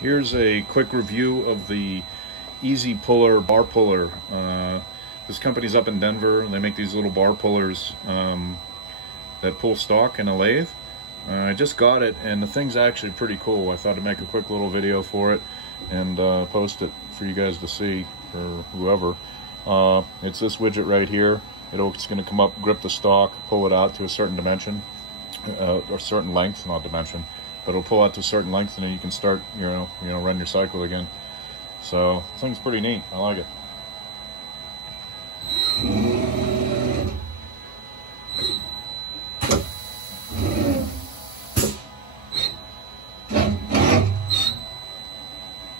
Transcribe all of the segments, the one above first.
Here's a quick review of the Easy Puller bar puller. This company's up in Denver. They make these little bar pullers that pull stock in a lathe. I just got it, and the thing's actually pretty cool. I thought I'd make a quick little video for it and post it for you guys to see, or whoever. It's this widget right here. It's going to come up, grip the stock, pull it out to a certain dimension, or certain length, not dimension, but it'll pull out to a certain length, and then you can start, run your cycle again. So, this thing's pretty neat. I like it.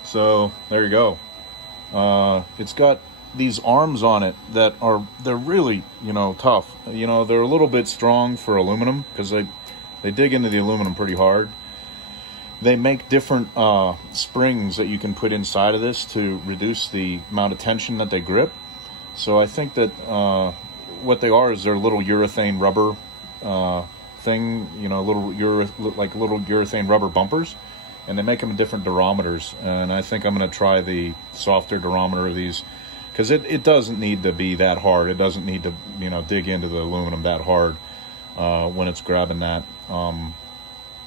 So, there you go. It's got these arms on it that they're really, tough. They're a little bit strong for aluminum because they dig into the aluminum pretty hard. They make different springs that you can put inside of this to reduce the amount of tension that they grip. So I think that what they are is they're a little urethane rubber thing, little urethane rubber bumpers, and they make them in different durometers. And I think I'm going to try the softer durometer of these, because it doesn't need to be that hard. It doesn't need to dig into the aluminum that hard when it's grabbing that.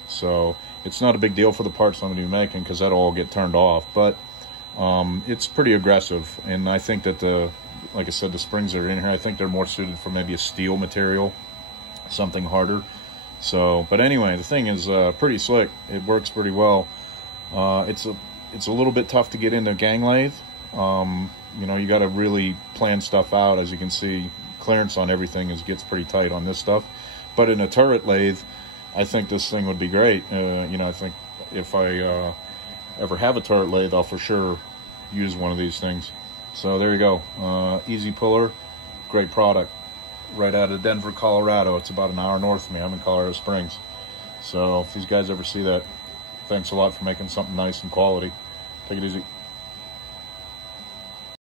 So it's not a big deal for the parts I'm going to be making, because that'll all get turned off. But it's pretty aggressive, and I think that like I said, the springs that are in here, I think they're more suited for maybe a steel material, something harder. So, but anyway, the thing is pretty slick. It works pretty well. It's a little bit tough to get into a gang lathe. You got to really plan stuff out. As you can see, clearance on everything gets pretty tight on this stuff. But in a turret lathe, I think this thing would be great. I think if I ever have a turret lathe, I'll for sure use one of these things. So there you go. Easy Puller, great product. Right out of Denver, Colorado. It's about an hour north of me. I'm in Colorado Springs. So if these guys ever see that, thanks a lot for making something nice and quality. Take it easy.